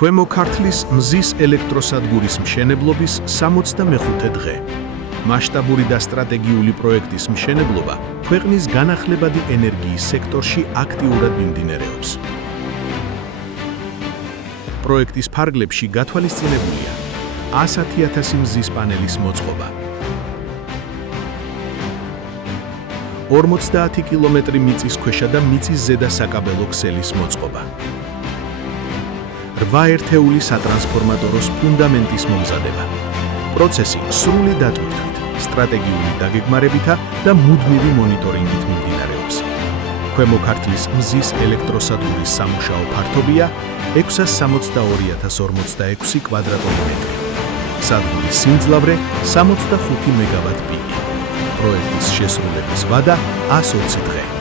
ქვემო ქართლის მზის ელექტროსადგურის მშენებლობის 65 დღე. მასშტაბური და სტრატეგიული პროექტის მშენებლობა ქვეყნის განახლებადი ენერგიის სექტორში აქტიურად მიმდინარეობს. პროექტის ფარგლებში გათვალისწინებულია 110.000 მზის პანელის მოწყობა, 50 კილომეტრი მიწისქვეშა და მიწის ზედა საკაბელო ქსელის მოწყობა, 8 ერთეული სატრანსფორმატოროს ფუნდამენტის მომზადება. პროცესი სრული დატვირთვით, სტრატეგიული დაგეგმარებითა და მუდმივი მონიტორინგით მიმდინარეობს. ქვემო ქართლის მზის ელექტროსადგურის სამუშაო ფართობია 662.046 კვადრატკილომეტრი. სადგურის სიმძლავრე 65 მეგავატ პიკი. პროექტის შესრულების ვადა 120 დღე.